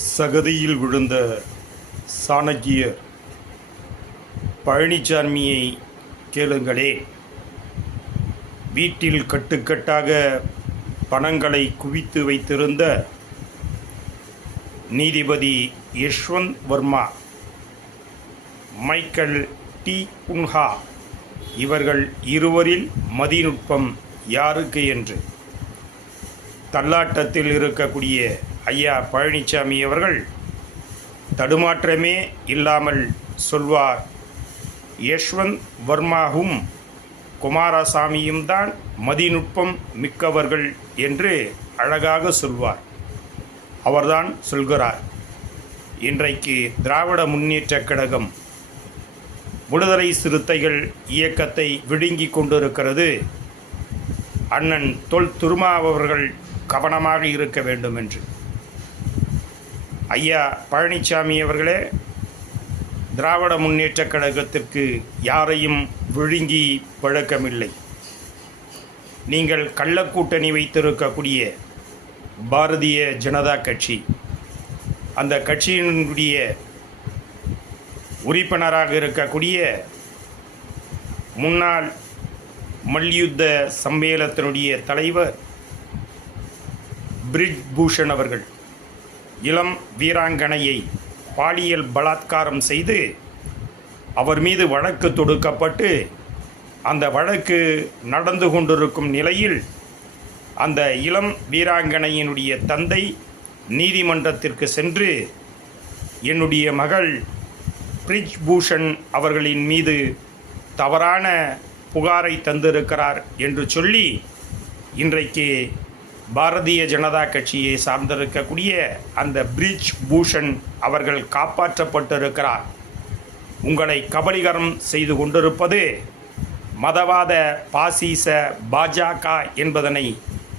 சகதியில் விழுந்த சாணக்கியர். பழனிசாமியை கேளுங்களே. வீட்டில் கட்டுக்கட்டாக பணங்களை குவித்து வைத்திருந்த நீதிபதி யஷ்வந்த் வர்மா, மைக்கேல் டி. குன்ஹா இவர்கள் இருவரில் மதிநுட்பம் யாருக்கு என்று தள்ளாட்டத்தில் இருக்கக்கூடிய ஐயா பழனிசாமி அவர்கள் தடுமாற்றமே இல்லாமல் சொல்வார், யஷ்வந்த் வர்மாவும் குமாரசாமியும் தான் மதிநுட்பம் மிக்கவர்கள் என்று அழகாக சொல்வார். அவர்தான் சொல்கிறார், இன்றைக்கு திராவிட முன்னேற்றக் கழகம் விடுதலை சிறுத்தைகள் இயக்கத்தை விழுங்கி கொண்டிருக்கிறது. அண்ணன் தொல் திருமாவர்கள் கவனமாக இருக்க வேண்டும் என்று. ஐயா பழனிசாமி அவர்களே, திராவிட முன்னேற்றக் கழகத்திற்கு யாரையும் விழுங்கி பழக்கமில்லை. நீங்கள் கள்ளக்கூட்டணி வைத்திருக்கக்கூடிய பாரதிய ஜனதா கட்சி, அந்த கட்சியினுடைய உறுப்பினராக இருக்கக்கூடிய முன்னாள் மல்யுத்த சம்மேளனத்தினுடைய தலைவர் பிரிஜ் பூஷன் அவர்கள் இளம் வீராங்கனையை பாலியல் பலாத்காரம் செய்து அவர் மீது வழக்கு தொடுக்கப்பட்டு அந்த வழக்கு நடந்து கொண்டிருக்கும் நிலையில் அந்த இளம் வீராங்கனையினுடைய தந்தை நீதிமன்றத்திற்கு சென்று என்னுடைய மகள் பிரிஜ் பூஷன் அவர்களின் மீது தவறான புகாரை தந்திருக்கிறார் என்று சொல்லி இன்றைக்கு பாரதிய ஜனதா கட்சியை சார்ந்திருக்கக்கூடிய அந்த பிரிஜ் பூஷன் அவர்கள் காப்பாற்றப்பட்டிருக்கிறார். உங்களை கபலீகரம் செய்து கொண்டிருப்பது மதவாத பாசிச பாஜக என்பதனை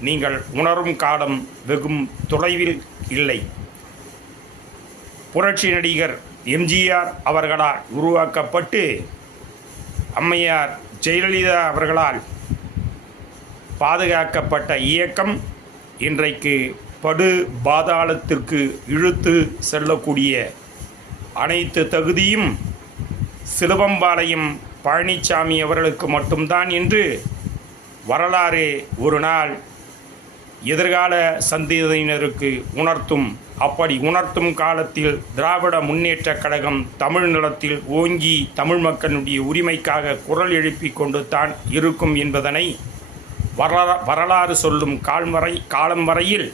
நீங்கள் உணரும் காலம் வெகும் தொலைவில் இல்லை. புரட்சி நடிகர் எம்ஜிஆர் அவர்களால் உருவாக்கப்பட்டு அம்மையார் ஜெயலலிதா அவர்களால் பாதுகாக்கப்பட்ட இயக்கம் இன்றைக்கு படு பாதாளத்திற்கு இழுத்து செல்லக்கூடிய அனைத்து தகுதியும் சிலுவம்பாளையம் பழனிசாமி அவர்களுக்கு மட்டும்தான் என்று வரலாறு ஒரு நாள் எதிர்கால சந்ததியினருக்கு உணர்த்தும். அப்படி உணர்த்தும் காலத்தில் திராவிட முன்னேற்றக் கழகம் தமிழ் நிலத்தில் ஓங்கி தமிழ் மக்களுடைய உரிமைக்காக குரல் எழுப்பி கொண்டு தான் இருக்கும் என்பதனை வரலாறு சொல்லும் காலம் வரையில்